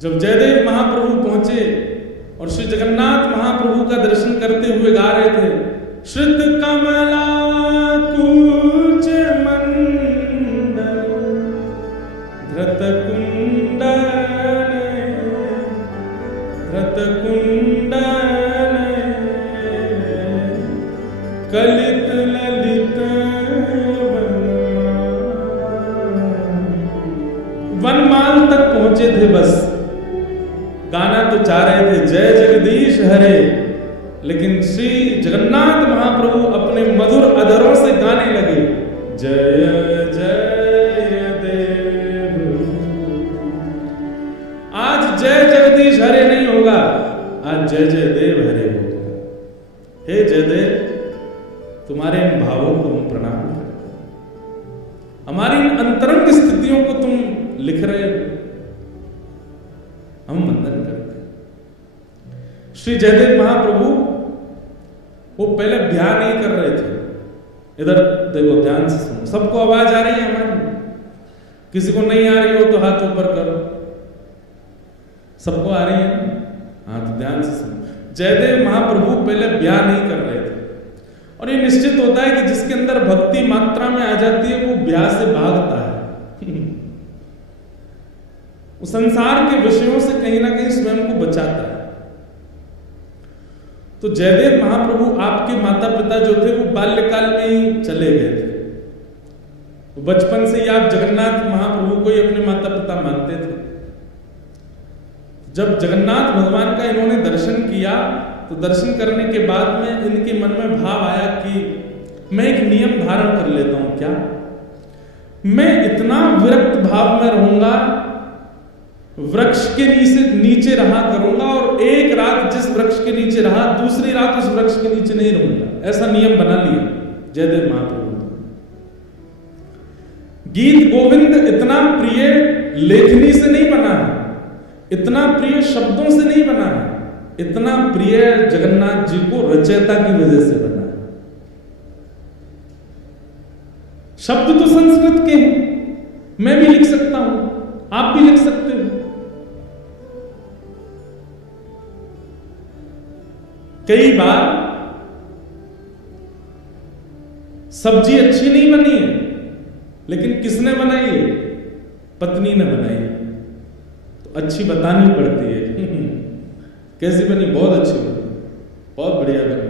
जब जयदेव महाप्रभु पहुंचे और श्री जगन्नाथ महाप्रभु का दर्शन करते हुए गा रहे थे, श्रुत कमला कूच मंडल धृत कुंडल कलित ललित वनमाल तक पहुंचे थे। बस गाना तो चाह रहे थे जय जगदीश हरे, लेकिन श्री जगन्नाथ महाप्रभु अपने मधुर अधरों से गाने लगे जय जय देव। आज जय जगदीश हरे नहीं होगा, आज जय जय देव हरे होगा। हे जयदेव, तुम्हारे इन भावों को हम प्रणाम करते हैं, हमारी इन अंतरंग स्थितियों को तुम लिख रहे हो, हम वंदन करते हैं। श्री जयदेव महाप्रभु वो पहले ब्याह नहीं कर रहे थे। इधर देखो, ध्यान से सुनो, सबको आवाज आ रही है हमारी? किसी को नहीं आ रही हो तो हाथ ऊपर करो। सबको आ रही है? हाँ, तो ध्यान से सुनो। जयदेव महाप्रभु पहले ब्याह नहीं कर रहे थे, और ये निश्चित होता है कि जिसके अंदर भक्ति मात्रा में आ जाती है वो ब्याह से भागता है। वो संसार के विषयों से कहीं ना कहीं स्वयं को बचाता है। तो जयदेव महाप्रभु आपके माता पिता जो थे वो बाल्यकाल में ही चले गए थे। तो बचपन से ही आप जगन्नाथ महाप्रभु को ही अपने माता पिता मानते थे। जब जगन्नाथ भगवान का इन्होंने दर्शन किया तो दर्शन करने के बाद में इनके मन में भाव आया कि मैं एक नियम धारण कर लेता हूं। क्या? मैं इतना विरक्त भाव में रहूंगा, वृक्ष के नीचे रहा करूंगा, और एक रात जिस वृक्ष के नीचे रहा दूसरी रात उस वृक्ष के नीचे नहीं रहूंगा। ऐसा नियम बना लिया जयदेव महाप्रभु। गीत गोविंद इतना प्रिय लेखनी से नहीं बना है, इतना प्रिय शब्दों से नहीं बना है, इतना प्रिय जगन्नाथ जी को रचयिता की वजह से बना है। शब्द तो संस्कृत के हैं, मैं भी लिख सकता हूं, आप भी लिख सकते हो। कई बार सब्जी अच्छी नहीं बनी है, लेकिन किसने बनाई है? पत्नी ने बनाई है, तो अच्छी बतानी पड़ती है। कैसी बनी? बहुत अच्छी बनी, बहुत बढ़िया बनी।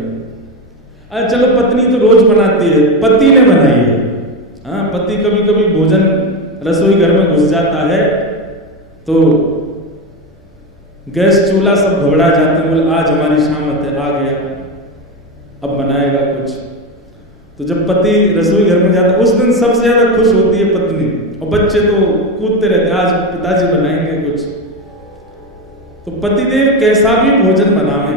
अरे चलो, पत्नी तो रोज बनाती है, पति ने बनाई है। हाँ, पति कभी कभी भोजन रसोई घर में घुस जाता है तो गैस चूल्हा सब घबरा जाते हैं, बोले आज हमारी शामत है, आ गया, अब बनाएगा कुछ। तो जब पति रसोई घर में जाता है उस दिन सबसे ज्यादा खुश होती है पत्नी, और बच्चे तो कूदते रहते, आज पिताजी बनाएंगे कुछ। तो पतिदेव कैसा भी भोजन बनावे,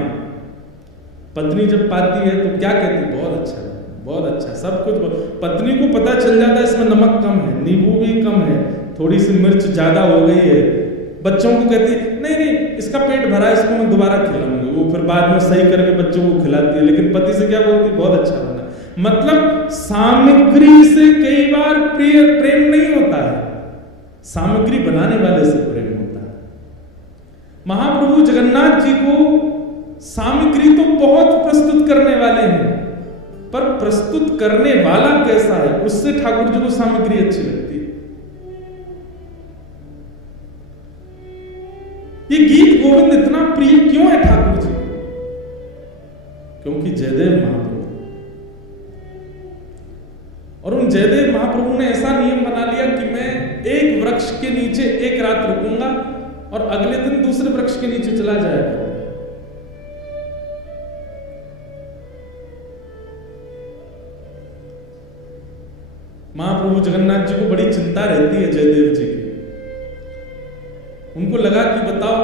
पत्नी जब पाती है तो क्या कहती? बहुत अच्छा, बहुत अच्छा, सब कुछ। पत्नी को पता चल जाता है इसमें नमक कम है, नींबू भी कम है, थोड़ी सी मिर्च ज्यादा हो गई है। बच्चों को कहती नहीं नहीं, इसका पेट भरा है, इसको मैं दोबारा खिलाऊंगी। वो फिर बाद में सही करके बच्चों को खिलाती है, लेकिन पति से क्या बोलती? बहुत अच्छा बना। मतलब सामग्री से कई बार प्रेम नहीं होता है, सामग्री बनाने वाले से प्रेम होता है। महाप्रभु जगन्नाथ जी को सामग्री तो बहुत प्रस्तुत करने वाले हैं, पर प्रस्तुत करने वाला कैसा है उससे ठाकुर जी को सामग्री अच्छी लगती है। ये गीत गोविंद इतना प्रिय क्यों है ठाकुर जी को? क्योंकि जयदेव महाप्रभु, और उन जयदेव महाप्रभु ने ऐसा नियम बना लिया कि मैं एक वृक्ष के नीचे एक रात रुकूंगा और अगले दिन दूसरे वृक्ष के नीचे चला जाएगा। महाप्रभु जगन्नाथ जी को बड़ी चिंता रहती है जयदेव जी की। उनको लगा कि बताओ,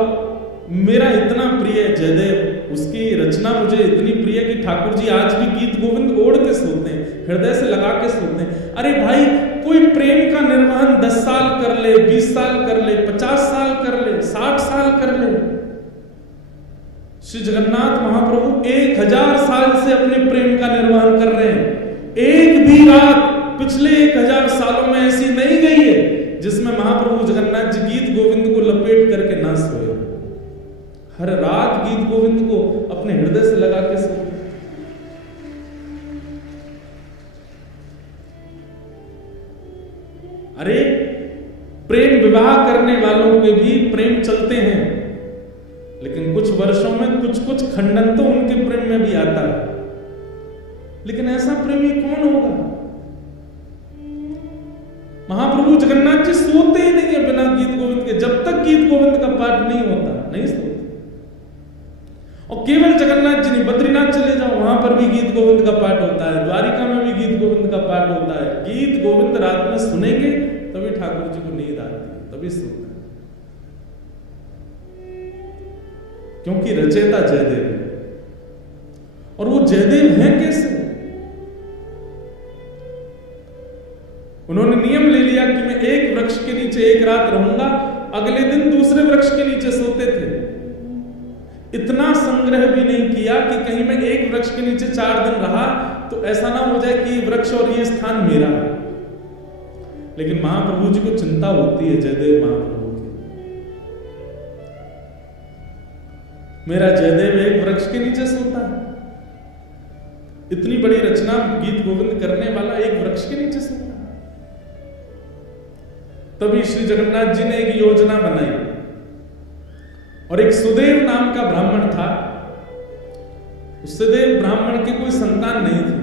मेरा इतना प्रिय जयदेव, उसकी रचना मुझे इतनी प्रिय कि ठाकुर जी आज भी गीत गोविंद ओढ़ के सोते हैं, हृदय से लगा के सोते हैं। अरे भाई, कोई प्रेम का निर्वहन 10 साल कर ले, 20 साल कर ले, 50 साल कर ले, 60 साल कर ले। श्री जगन्नाथ महाप्रभु 1000 साल से अपने प्रेम का निर्वहन कर रहे हैं। एक भी रात पिछले 1000 सालों में ऐसी नहीं गई है जिसमें महाप्रभु जगन्नाथ जी गीत गोविंद को लपेट करके ना सोए। अरे प्रेम विवाह करने वालों के भी प्रेम चलते हैं, लेकिन कुछ वर्षों में कुछ खंडन तो उनके प्रेम में भी आता है। लेकिन ऐसा प्रेमी कौन होगा? महाप्रभु जगन्नाथ जी सोते ही नहीं है बिना गीत गोविंद के। जब तक गीत गोविंद का पाठ नहीं होता नहीं सोते। और केवल जगन्नाथ जी नहीं, बद्रीनाथ चले जाओ, वहां पर भी गीत गोविंद का पाठ होता है, द्वारिका में भी गीत गोविंद का पाठ होता है। गीत गोविंद रात में सुनेंगे तभी ठाकुर जी को नींद आती है, तभी सोते हैं, क्योंकि रचयिता जयदेव है। और वो जयदेव हैं कैसे? उन्होंने नियम ले लिया कि मैं एक वृक्ष के नीचे एक रात रहूंगा, अगले दिन दूसरे वृक्ष के नीचे सोते थे। इतना संग्रह भी नहीं किया कि कहीं मैं एक वृक्ष के नीचे 4 दिन रहा तो ऐसा ना हो जाए कि ये वृक्ष और ये स्थान मेरा है। लेकिन महाप्रभु जी को चिंता होती है जयदेव महाप्रभु की, मेरा जयदेव एक वृक्ष के नीचे सोता है। इतनी बड़ी रचना गीत गोविंद करने वाला एक वृक्ष के नीचे सोता है। तभी श्री जगन्नाथ जी ने एक योजना बनाई, और एक सुदेव नाम का ब्राह्मण था। उस सुदेव ब्राह्मण के कोई संतान नहीं थी।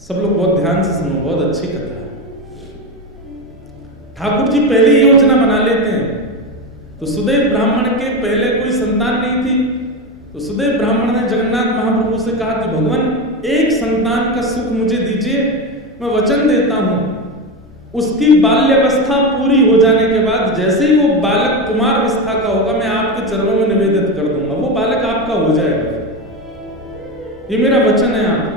सब लोग बहुत ध्यान से सुनो, बहुत अच्छी कथा है। ठाकुर जी पहले ही योजना बना लेते हैं। तो सुदेव ब्राह्मण के पहले कोई संतान नहीं थी, तो सुदेव ब्राह्मण ने जगन्नाथ महाप्रभु से कहा कि भगवान एक संतान का सुख मुझे दीजिए, मैं वचन देता हूं उसकी बाल्यावस्था पूरी हो जाने के बाद जैसे ही वो बालक कुमार अवस्था का होगा मैं आपके चरणों में निवेदित कर दूंगा, वो बालक आपका हो जाएगा। ये मेरा वचन है आपको।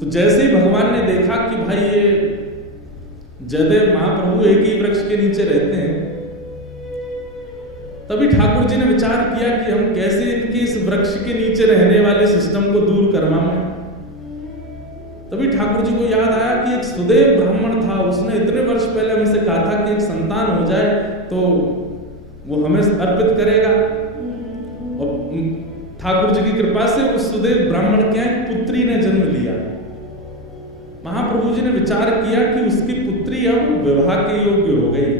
तो जैसे ही भगवान ने देखा कि भाई ये जयदेव महाप्रभु एक ही वृक्ष के नीचे रहते हैं, तभी ठाकुर जी ने विचार किया कि हम कैसे इनके इस वृक्ष के नीचे रहने वाले सिस्टम को दूर करवाएं। तभी ठाकुर जी को याद आया कि एक सुदेव ब्राह्मण था, उसने इतने वर्ष पहले हमसे कहा था कि एक संतान हो जाए तो वो हमें अर्पित करेगा। और ठाकुर जी की कृपा से उस सुदेव ब्राह्मण के एक पुत्री ने जन्म लिया। महाप्रभु जी ने विचार किया कि उसकी पुत्री अब विवाह के योग्य हो गई।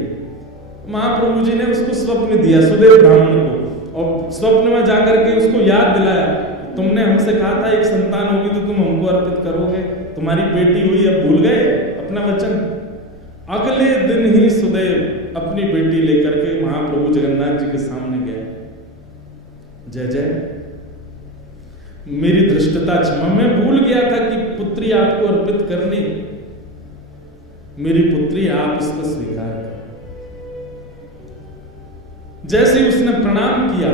महाप्रभु जी ने उसको स्वप्न दिया सुदेव ब्राह्मण को, और स्वप्न में जाकर के उसको याद दिलाया, तुमने हमसे कहा था एक संतान होगी तो तुम हमको अर्पित करोगे, तुम्हारी बेटी हुई, अब भूल गए अपना वचन। अगले दिन ही सुदेव अपनी बेटी लेकर के महाप्रभु जगन्नाथ जी के सामने गया। जय जय, मेरी धृष्टता क्षमा, मैं भूल गया था कि पुत्री आपको अर्पित करनी। मेरी पुत्री, आप इसको स्वीकार करें। जैसे ही उसने प्रणाम किया,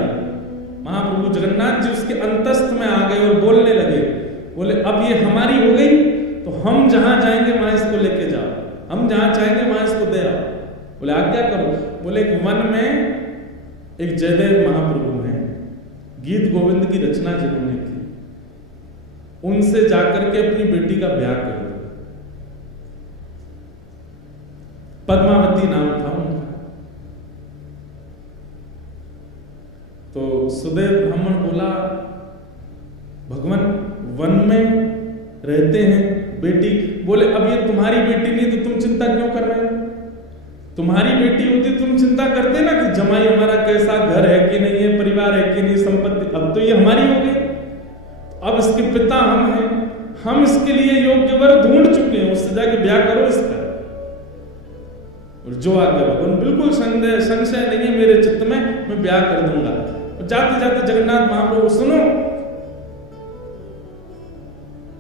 महाप्रभु जगन्नाथ जी उसके अंतस्थ में आ गए और बोलने लगे, बोले अब ये हमारी हो गई तो हम जहां जाएंगे वहां इसको लेके जाओ, हम जहां चाहेंगे वहां इसको दे आओ। बोले आज्ञा करो। बोले एक वन में एक जयदेव महाप्रभु हैं, गीत गोविंद की रचना जिन्होंने की, उनसे जाकर के अपनी बेटी का ब्याह कर दो। पद्मावती नाम था उनका। तो सुदेव ब्राह्मण बोला, भगवान वन में रहते हैं बेटी। बोले अब ये तुम्हारी बेटी नहीं तो तुम चिंता क्यों कर रहे हो? तुम्हारी बेटी होती तुम चिंता करते ना कि जमाई हमारा कैसा, घर है कि नहीं है, परिवार है कि नहीं, संपत्ति। अब तो ये हमारी हो गई, अब इसके पिता हम हैं, हम इसके लिए योग्य वर ढूंढ चुके हैं, उससे जाके ब्याह करो इसका। और जो आज्ञा भगवान, बिल्कुल संशय नहीं है मेरे चित्त में, मैं ब्याह कर दूंगा। और जाते जाते जगन्नाथ महाप्रभु, सुनो,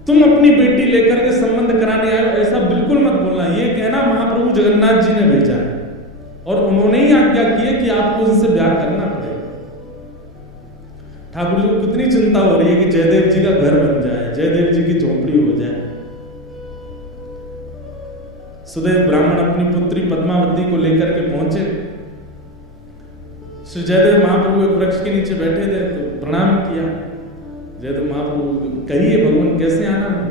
तुम अपनी बेटी लेकर के संबंध कराने आए हो, ऐसा बिल्कुल मत बोलना। ये कहना महाप्रभु जगन्नाथ जी ने भेजा है और उन्होंने ही आज्ञा की है कि आपको इनसे ब्याह करना पड़ेगा। ठाकुर जी को कितनी चिंता हो रही है कि जयदेव जी का घर बन जाए, जयदेव जी की झोपड़ी हो जाए। सुदेव ब्राह्मण अपनी पुत्री पद्मावती को लेकर के पहुंचे। श्री जयदेव महाप्रभु एक वृक्ष के नीचे बैठे थे, तो प्रणाम किया। जयदेव महाप्रभु, कहिए भगवान कैसे आना है?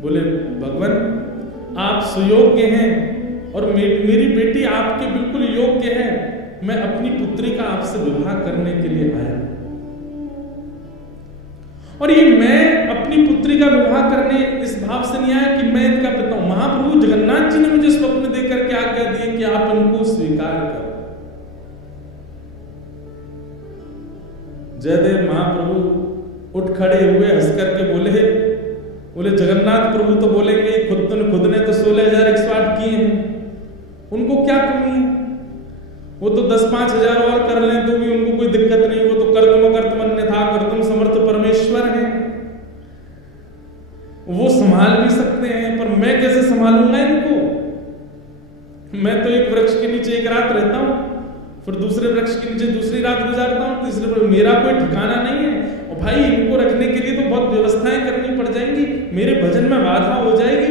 बोले भगवान आप सुयोग्य हैं और मेरी बेटी आपके बिल्कुल योग्य है, मैं अपनी पुत्री का आपसे विवाह करने के लिए आया। और ये मैं अपनी पुत्री का विवाह करने इस भाव से नहीं आया कि मैं इनका पिता हूं। महाप्रभु जगन्नाथ जी ने मुझे स्वप्न देकर के आज्ञा दी कि आप इनको स्वीकार करो। जयदेव महाप्रभु उठ खड़े हुए, हंस करके बोले जगन्नाथ प्रभु तो बोलेंगे खुद ने तो 16,108 किए हैं, उनको क्या कमी है, वो तो 10-5 हजार और कर लें तो भी उनको कोई दिक्कत नहीं, वो तो कर्तुम अन्यथा कर्तुम समर्थ परमेश्वर है, वो संभाल भी सकते हैं। पर मैं कैसे संभालूंगा इनको? मैं तो एक वृक्ष के नीचे एक रात रहता हूं, फिर दूसरे वृक्ष के नीचे दूसरी रात गुजारता हूं, तीसरे पर मेरा कोई ठिकाना नहीं है। और भाई इनको रखने के लिए तो बहुत व्यवस्थाएं करनी पड़ जाएंगी, मेरे भजन में बाधा हो जाएगी,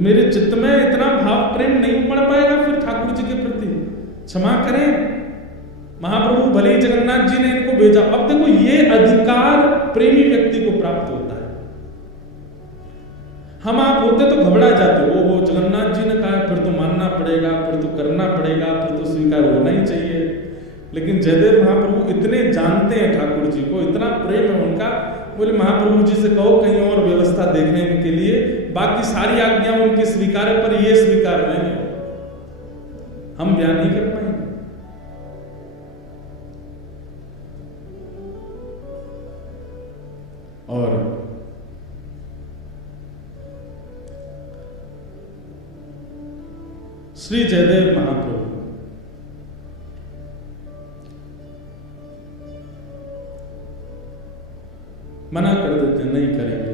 मेरे चित्त में इतना भाव प्रेम नहीं उमड़ पाएगा फिर ठाकुर जी के प्रति। क्षमा करें महाप्रभु, भले ही जगन्नाथ जी ने इनको भेजा। अब देखो ये अधिकार प्रेमी व्यक्ति को प्राप्त होता है। हम आप होते तो घबरा जाते, वो जगन्नाथ जी ने कहा फिर तो मानना पड़ेगा, फिर तो करना पड़ेगा, फिर तो स्वीकार होना ही चाहिए। लेकिन जयदेव महाप्रभु इतने जानते हैं ठाकुर जी को, इतना प्रेम है उनका, बोले महाप्रभु जी से कहो कहीं और व्यवस्था देखें इनके लिए, बाकी सारी आज्ञा उनकी स्वीकार है पर ये स्वीकार नहीं है, हम बयान नहीं कर पाएंगे। और श्री जयदेव महाप्रभु मना कर देते हैं, नहीं करेंगे।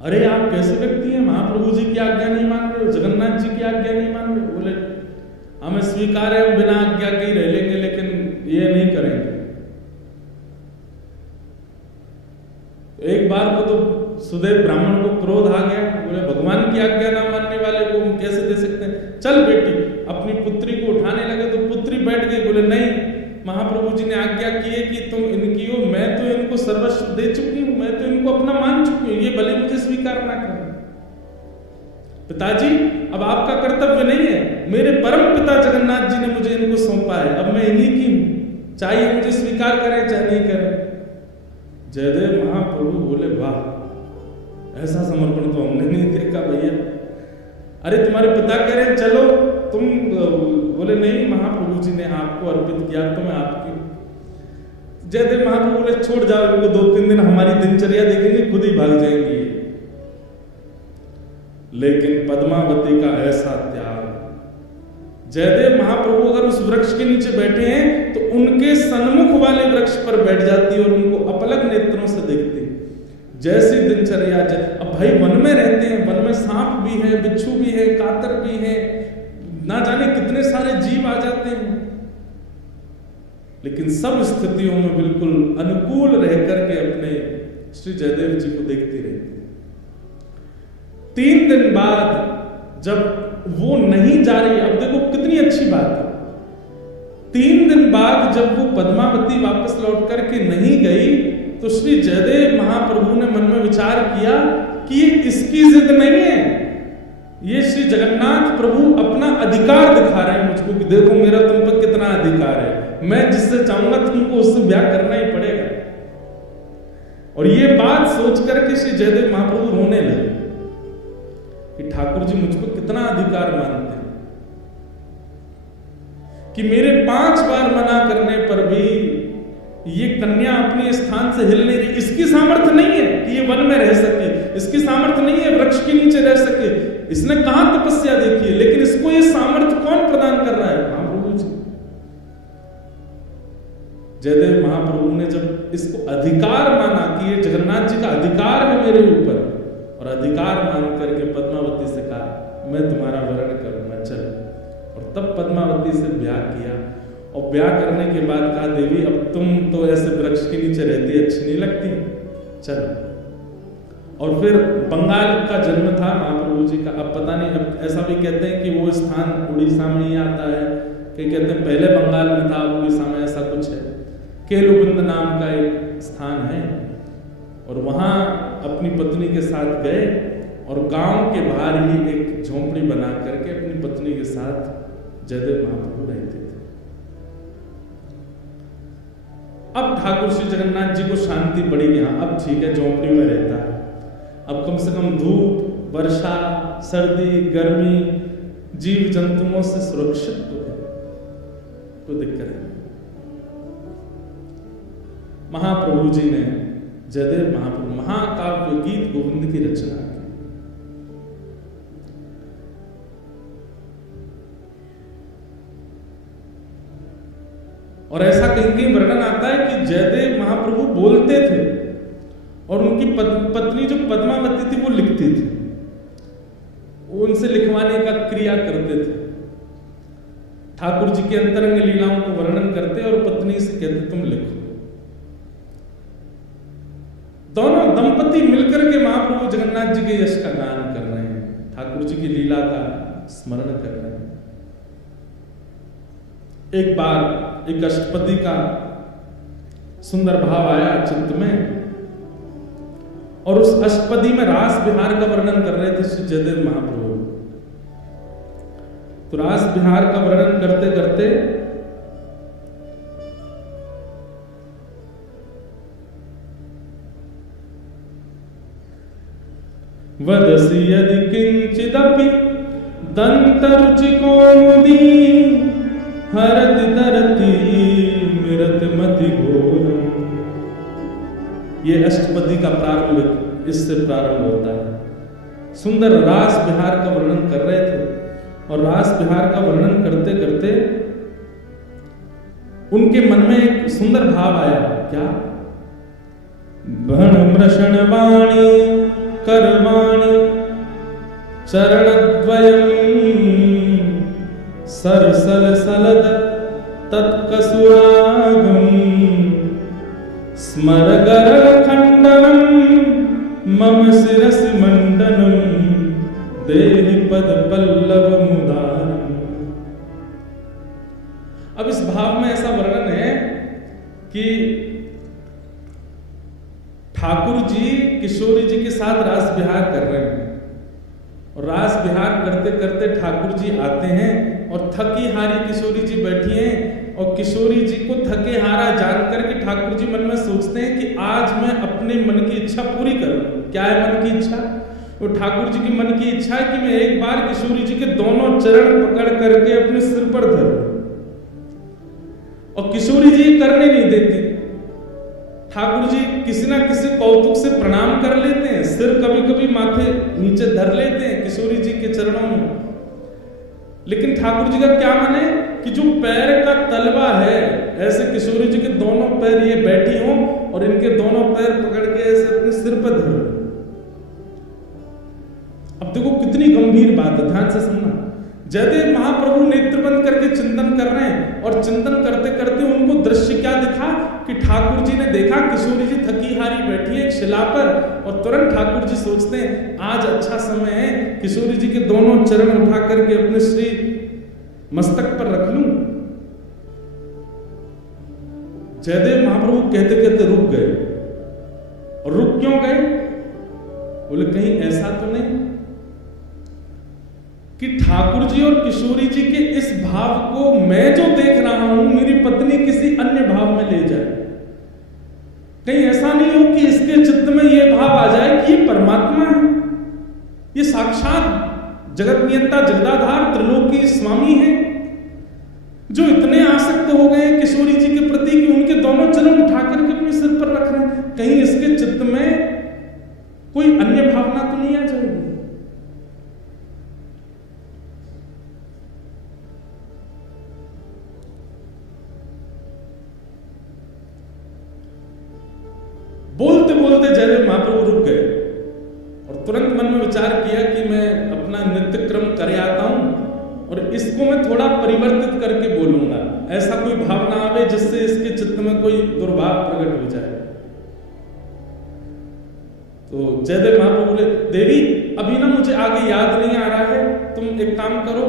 अरे आप कैसे व्यक्ति हैं, महाप्रभु जी की आज्ञा नहीं मान रहे हो, जगन्नाथ जी की आज्ञा नहीं मान रहे हो? बोले हमें स्वीकार है, हम बिना आज्ञा के ही रह लेंगे, लेकिन ये नहीं करेंगे। एक बार को तो सुदेव ब्राह्मण को क्रोध आ गया, बोले भगवान की आज्ञा ना मानने वाले को हम कैसे दे सकते हैं, चल बेटी। अपनी पुत्री को उठाने लगे तो पुत्री बैठ गई, बोले नहीं महाप्रभु जी ने आज्ञा की है कि तुम इनकी हो, मैं तो इनको सर्वस्व दे चुकी हूं, मैं तो इनको अपना मान चुकी हूं, ये भले मुझे स्वीकार ना करें। पिताजी अब आपका कर्तव्य नहीं है, मेरे परम पिता जगन्नाथ जी ने मुझे इनको सौंपा है, अब मैं इन्हीं की हूं, चाहे मुझे स्वीकार करें चाहे नहीं करें। जयदेव महाप्रभु बोले वाह, ऐसा समर्पण तो हमने नहीं देखा भैया। अरे तुम्हारे पिता कह रहे हैं चलो तुम, बोले नहीं महाप्रभु जी ने आपको अर्पित किया तो मैं आपकी। जयदेव महाप्रभु बोले छोड़ जाओ इनको, 2-3 दिन हमारी दिनचर्या देखेंगे खुद ही भाग जाएंगे। लेकिन पद्मावती का ऐसा त्याग, जयदेव महाप्रभु अगर उस वृक्ष के नीचे बैठे हैं तो उनके सन्मुख वाले वृक्ष पर बैठ जाती और उनको अपलक नेत्रों से देखती, जैसी दिनचर्या। अब भाई वन में रहते हैं, वन में सांप भी है, बिच्छू भी है, कातर भी है, ना जाने कितने सारे जीव आ जाते हैं, लेकिन सब स्थितियों में बिल्कुल अनुकूल रह करके अपने श्री जयदेव जी को देखती रहती। 3 दिन बाद जब वो नहीं जा रही, अब देखो कितनी अच्छी बात है, 3 दिन बाद जब वो पद्मावती वापस लौट करके नहीं गई तो श्री जयदेव महाप्रभु ने मन में विचार किया कि ये इसकी जिद नहीं है, ये श्री जगन्नाथ प्रभु अपना अधिकार दिखा रहे हैं मुझको कि देखो मेरा तुम पर कितना अधिकार है, मैं जिससे चाहूंगा तुमको उससे ब्याह करना ही पड़ेगा। और ये बात सोच करके श्री जयदेव महाप्रभु रोने लगे कि ठाकुर जी मुझको कितना अधिकार मानते हैं कि मेरे 5 बार मना करने पर भी ये कन्या अपने स्थान से हिल नहीं रही। इसकी सामर्थ्य नहीं है कि ये वन में रह सके, इसकी सामर्थ्य नहीं है वृक्ष के नीचे रह सके, इसने कहां तपस्या देखी है, लेकिन इसको ये सामर्थ्य कौन प्रदान कर रहा है? महाप्रभु जी। जयदेव महाप्रभु ने जब इसको अधिकार माना कि ये जगन्नाथ जी का अधिकार है मेरे ऊपर, और अधिकार मान करके पद्मावती से कहा मैं तुम्हारा वरण करूंगा, चल। और तब पद्मावती से ब्याह किया, और ब्याह करने के बाद कहा देवी अब तुम तो ऐसे वृक्ष के नीचे रहती अच्छी नहीं लगती, चल। और फिर बंगाल का जन्म था महाप्रभु जी का। अब पता नहीं, अब ऐसा भी कहते हैं कि वो स्थान उड़ीसा में ही आता है, कि कहते हैं पहले बंगाल में था, उड़ीसा में ऐसा कुछ है। केलुबिंद नाम का एक स्थान है, और वहां अपनी पत्नी के साथ गए और गांव के बाहर ही एक झोंपड़ी बना करके अपनी पत्नी के साथ जयदेव महाप्रभु रहते थे। अब ठाकुर श्री जगन्नाथ जी को शांति पड़ी, यहाँ अब ठीक है, झोंपड़ी में रहता है, अब कम से कम धूप, वर्षा, सर्दी, गर्मी, जीव जंतुओं से सुरक्षित तो है, कोई दिक्कत नहीं। महाप्रभु जी ने, जयदेव महाप्रभु महाकाव्य गीत गोविंद की रचना की। और ऐसा कहीं कहीं वर्णन आता है कि जयदेव महाप्रभु बोलते थे और उनकी पत्नी जो पद्मावती थी वो लिखती थी, उनसे लिखवाने का क्रिया करते थे। ठाकुर जी के अंतरंग लीलाओं को वर्णन करते और पत्नी से कहते तुम लिखो। दोनों दंपति मिलकर के महाप्रभु जगन्नाथ जी के यश का गान कर रहे हैं, ठाकुर जी की लीला का स्मरण कर रहे हैं। एक बार एक अष्टपदी का सुंदर भाव आया चित्त में, और उस अष्टपदी में रास विहार का वर्णन कर रहे थे श्री जयदेव महाप्रभु। तो रास विहार का वर्णन करते करते वदसि यदि किंचिदपि दंतरुचि कौमुदी हरति तरति मिरत मति घोरम। ये अष्टपदी का प्रारंभ इससे प्रारंभ होता है। सुंदर रास विहार का वर्णन कर रहे थे और रास विहार का वर्णन करते करते उनके मन में एक सुंदर भाव आया, क्या? भण मृषण वाणी करवाणी चरणद्वयम् सरसल सलद तत्कसुरागम स्मरगर खंडनम मम शिरसि मंडनम देहि पद पल्लव मुदारम। अब इस भाव में ऐसा वर्णन है कि ठाकुर जी किशोरी जी के साथ रास विहार कर रहे हैं और रास विहार करते करते ठाकुर जी आते हैं और थकी हारी किशोरी जी बैठी हैं और किशोरी जी को थके हारा जान करके ठाकुर जी मन में सोचते हैं कि आज मैं अपने मन की इच्छा पूरी करूं। क्या है मन की इच्छा? वो ठाकुर जी की मन की इच्छा है कि मैं एक बार किशोरी जी के दोनों चरण पकड़ करके अपने सिर पर धरूं, और किशोरी जी करने नहीं देती। ठाकुर जी किसी ना किसी कौतुक से प्रणाम कर लेते हैं, सिर कभी कभी माथे नीचे धर लेते हैं किशोरी जी के चरणों में, लेकिन ठाकुर जी का क्या मन है कि जो पैर का तलवा है, ऐसे किशोरी जी के दोनों पैर ये बैठी हों और इनके दोनों पैर पकड़ के ऐसे अपने सिर पर धरो। अब देखो कितनी गंभीर बात है, ध्यान से सुनना। जयदेव महाप्रभु नेत्र बंद करके चिंतन कर रहे हैं और चिंतन करते करते उनको दृश्य क्या दिखा कि ठाकुर जी ने देखा किशोरी जी थकी हारी बैठी है एक शिला पर, और तुरंत ठाकुर जी सोचते हैं आज अच्छा समय है, किशोरी जी के दोनों चरण उठा करके अपने श्री मस्तक पर रख लूं। जयदेव महाप्रभु कहते कहते रुक गए। और रुक क्यों गए? बोले कहीं ऐसा तो नहीं कि ठाकुर जी और किशोरी जी के इस भाव को मैं जो देख रहा हूं मेरी पत्नी किसी अन्य भाव में ले जाए। कहीं ऐसा नहीं हो कि इसके चित्त में यह भाव आ जाए कि ये परमात्मा है, ये साक्षात जगत नियंता जगदाधार त्रिलोकी स्वामी है, जो इतने आसक्त हो गए किशोरी जी के प्रति कि उनके दोनों चरण उठा करके अपने सिर पर रख रहे हैं। कहीं इसके चित्त में कोई अन्य भावना तो नहीं आ जाएगी? बोलते बोलते जयदेव महाप्रभु रुक गए और तुरंत मन में विचार किया कि मैं अपना नित्य क्रम करे आता हूं और इसको मैं थोड़ा परिवर्तित करके बोलूंगा, ऐसा कोई भावना आवे जिससे इसके चित्त में कोई दुर्भाव प्रकट हो जाए। तो जयदेव महाप्रभु बोले देवी अभी ना मुझे आगे याद नहीं आ रहा है, तुम एक काम करो,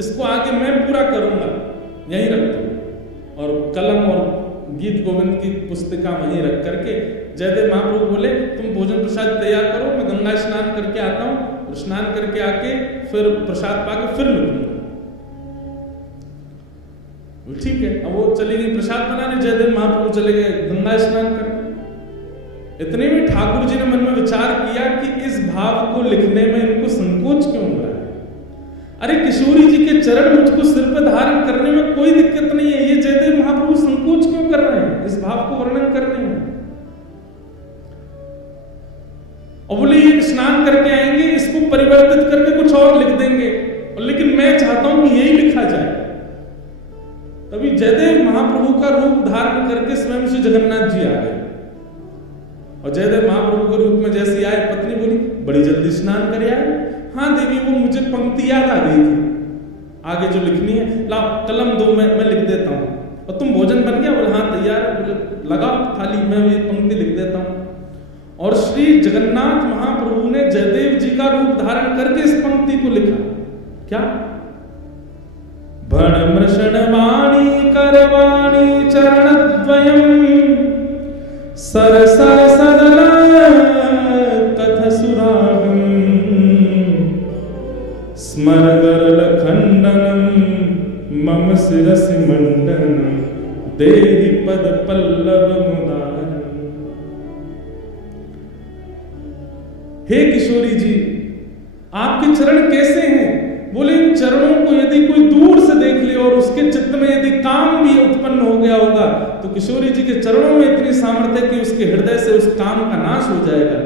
इसको आगे मैं पूरा करूंगा, यहीं रख दो। और कलम और गीत गोविंद की पुस्तिका वहीं रख करके जयदेव महाप्रभु बोले तुम भोजन प्रसाद तैयार करो, मैं गंगा स्नान करके आता हूं, और स्नान करके आके फिर प्रसाद पाके फिर लिखूंगा। ठीक है। अब वो चली गई प्रसाद बनाने, जयदेव महाप्रभु चले गए गंगा स्नान करने। इतने में ठाकुर जी ने मन में विचार किया कि इस भाव को लिखने में इनको संकोच क्यों हो रहा है। अरे किशोरी जी के चरण मुझको सिर पर धारण करने में कोई दिक्कत नहीं है, ये जयदेव महाप्रभु संकोच क्यों कर रहे हैं इस भाव को वर्णन करने में। और बोले ये स्नान करके आएंगे, इसको परिवर्तित करके कुछ और लिख देंगे, और लेकिन मैं चाहता हूं कि यही लिखा जाए। तभी जयदेव महाप्रभु का रूप धारण करके स्वयं से जगन्नाथ जी आ गए। और जयदेव महाप्रभु के रूप में जैसे आए, पत्नी बोली बड़ी जल्दी स्नान कर आए। हाँ देवी, वो मुझे पंक्ति याद आ गई थी, आगे जो लिखनी है, ला कलम दो, मैं लिख देता हूँ। और तुम भोजन बन गया? बोले हाँ तैयार है। बोले लगाओ थाली, मैं ये पंक्ति लिख देता हूँ। और श्री जगन्नाथ महाप्रभु ने जयदेव जी का रूप धारण करके इस पंक्ति को लिखा। क्या? भण मृषण वाणी करवाणी चरणद्वयम् सर सर सदल कथ सुरागम् स्मर गरल खंडनम मम शिरसि मंडनम देहि पद पल्लव मुदारम। हे किशोरी जी, आपके चरण कैसे हैं? बोले इन चरणों को यदि कोई दूर से देख ले और उसके चित्त में यदि काम भी उत्पन्न हो गया होगा, तो किशोरी जी के चरणों में इतनी सामर्थ्य कि उसके हृदय से उस काम का नाश हो जाएगा।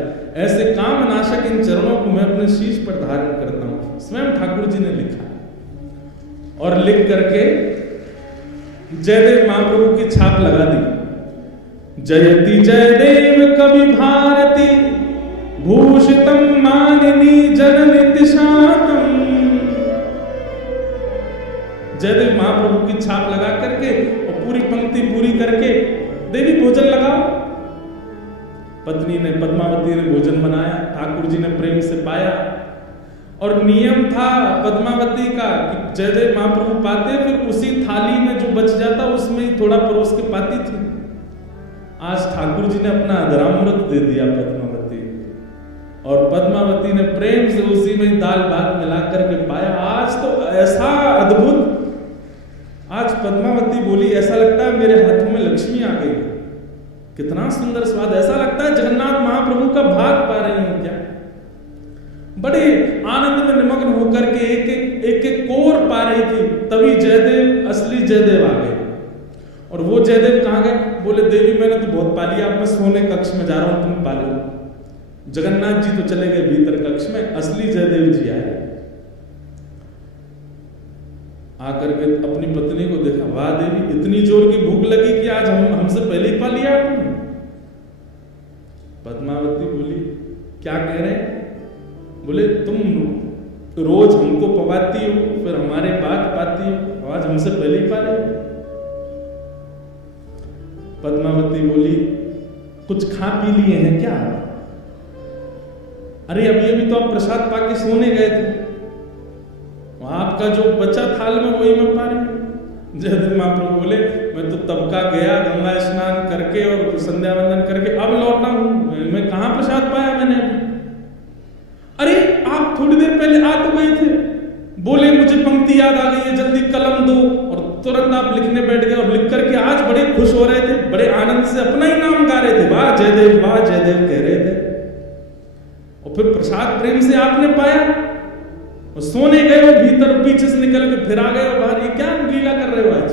ऐसे काम नाशक इन चरणों को मैं अपने शीश पर धारण करता हूं। स्वयं ठाकुर जी ने लिखा और लिख करके जयदेव महाप्रभु की छाप लगा दी। जयति जयदेव कवि भारती भूषितम मानिनी जननिति शातम। जयदेव महाप्रभु की छाप लगा करके और पूरी पंक्ति पूरी करके, देवी भोजन लगाओ। पत्नी ने, पद्मावती ने भोजन बनाया, ठाकुर जी ने प्रेम से पाया। और नियम था पद्मावती का कि जयदेव महाप्रभु पाते, फिर उसी थाली में जो बच जाता उसमें ही थोड़ा परोस के पाती थी। आज ठाकुर जी ने अपना अधरामृत दे दिया पद्मावती, और पद्मावती ने प्रेम से उसी में दाल भात मिला करके पाया। आज तो ऐसा अद्भुत, आज पद्मावती बोली ऐसा लगता है मेरे हाथों में लक्ष्मी आ गई। कितना सुंदर स्वाद, ऐसा लगता है जगन्नाथ महाप्रभु का भाग पा रही हूं क्या। बड़े आनंद में निमग्न होकर के एक एक कोर पा रही थी। तभी जयदेव, असली जयदेव आ गए। और वो जयदेव कहां गए? बोले देवी मैंने तो बहुत पा लिया, अब मैं सोने कक्ष में जा रहा हूं, तुम पा लो। जगन्नाथ जी तो चले गए भीतर कक्ष में, असली जयदेव जी आए। आकर के अपनी पत्नी को देखा, वाह देवी इतनी जोर की भूख लगी कि आज हमसे पहले ही पा लिया आपने। पद्मावती बोली क्या कह रहे हैं? बोले तुम रोज हमको पवाती हो, फिर हमारे बाद पाती हो, आज हमसे पहले ही पा रहे। पद्मावती बोली कुछ खा पी लिए हैं क्या? अरे अभी अभी तो आप प्रसाद पाके सोने गए थे, आपका जो बचा थाल में वही मैं पा रही। जयदेव महाप्रभु बोले मैं तो तब का गया गंगा स्नान करके और संध्या वंदन करके अब लौटा हूं, मैं कहां प्रसाद पाया मैंने अभी। अरे आप थोड़ी देर पहले आ तो गए थे, बोले मुझे पंक्ति याद आ गई है, जल्दी कलम दो, और तुरंत आप लिखने बैठ गए। और लिख करके आज बड़े खुश हो रहे थे, बड़े आनंद से अपना ही नाम गा रहे थे, वाह जयदेव कह रहे थे। और फिर प्रसाद प्रेम से आपने पाया और सोने गए हो भीतर, पीछे से निकल के फिर आ गए हो बाहर, ये क्या लीला कर रहे हो आज?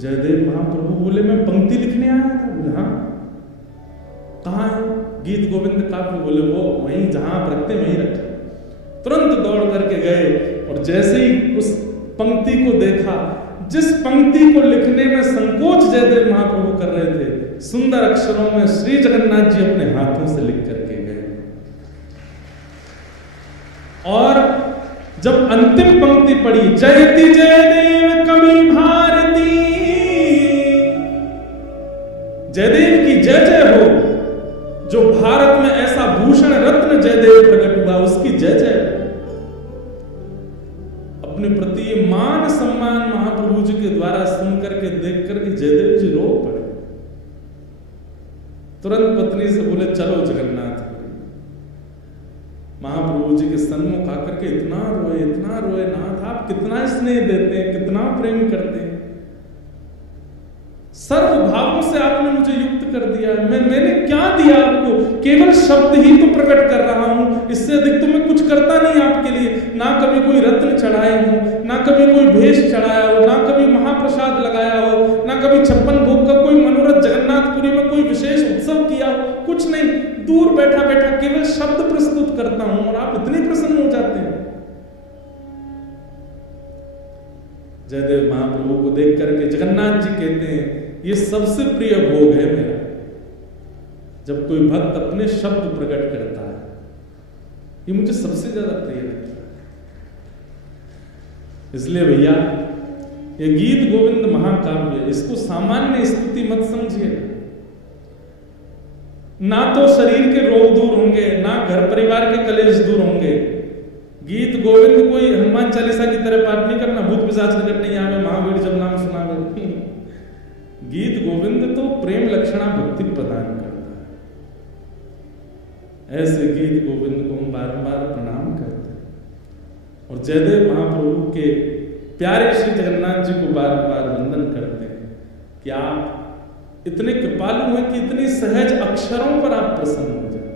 जयदेव महाप्रभु बोले मैं पंक्ति लिखने आया था। बोले हाँ, कहाँ है? गीत गोविंद काव्य। बोले वो वहीं जहां आप रखते वहीं रखे। तुरंत दौड़ करके गए और जैसे ही उस पंक्ति को देखा, जिस पंक्ति को लिखने में संकोच जयदेव महाप्रभु कर रहे थे, सुंदर अक्षरों में श्री जगन्नाथ जी अपने हाथों से लिख करके गए। और जब अंतिम पंक्ति पढ़ी, जयति जयदेव कवि भारती, जयदेव की जय जय हो, जो भारत में ऐसा भूषण रत्न जयदेव प्रकट हुआ उसकी जय जय। अपने प्रति ये मान सम्मान महाप्रभु जी के द्वारा सुन करके देख करके जयदेव जी रो पड़े। तुरंत पत्नी से बोले चलो जगन्नाथ। महाप्रभु महाप्रभु जी के सन्मुख आकर के इतना रोए, नाथ आप कितना स्नेह देते हैं, कितना प्रेम करते हैं, सर्व भावों से आपने मुझे युक्त कर दिया, मैंने क्या दिया आपको, केवल शब्द ही तो प्रकट कर रहा हूं, इससे अधिक तो मैं कुछ करता नहीं आपके लिए। ना कभी कोई रत्न चढ़ाए हो, ना कभी कोई भेष चढ़ाया हो, ना कभी महाप्रसाद लगाया हो, ना कभी 56 भोग का कोई मनोरथ जगन्नाथपुरी में कोई विशेष उत्सव किया हो, कुछ नहीं। दूर बैठा बैठा केवल शब्द प्रस्तुत करता हूं और आप इतने प्रसन्न हो जाते हैं। जयदेव महाप्रभु को देख करके जगन्नाथ जी कहते हैं ये सबसे प्रिय भोग है मेरा, जब कोई भक्त अपने शब्द प्रकट करता है, ये मुझे सबसे ज्यादा प्रिय लगता है। इसलिए भैया ये गीत गोविंद महाकाव्य, इसको सामान्य स्तुति मत समझिए। ना तो शरीर के रोग दूर होंगे, ना घर परिवार के कलेश दूर होंगे। गीत गोविंद कोई हनुमान चालीसा की तरह पाठ नहीं करना, भूत पिशाच निकट नहीं आवे, महावीर जब नाम सुनावे। गीत गोविंद तो प्रेम लक्षणा भक्ति प्रदान करता है। ऐसे गीत गोविंद को हम बारंबार प्रणाम करते हैं और जयदेव महाप्रभु के प्यारे श्री जगन्नाथ जी को बारंबार वंदन करते हैं कि आप इतने कृपालु हैं कि इतनी सहज अक्षरों पर आप प्रसन्न हो जाए।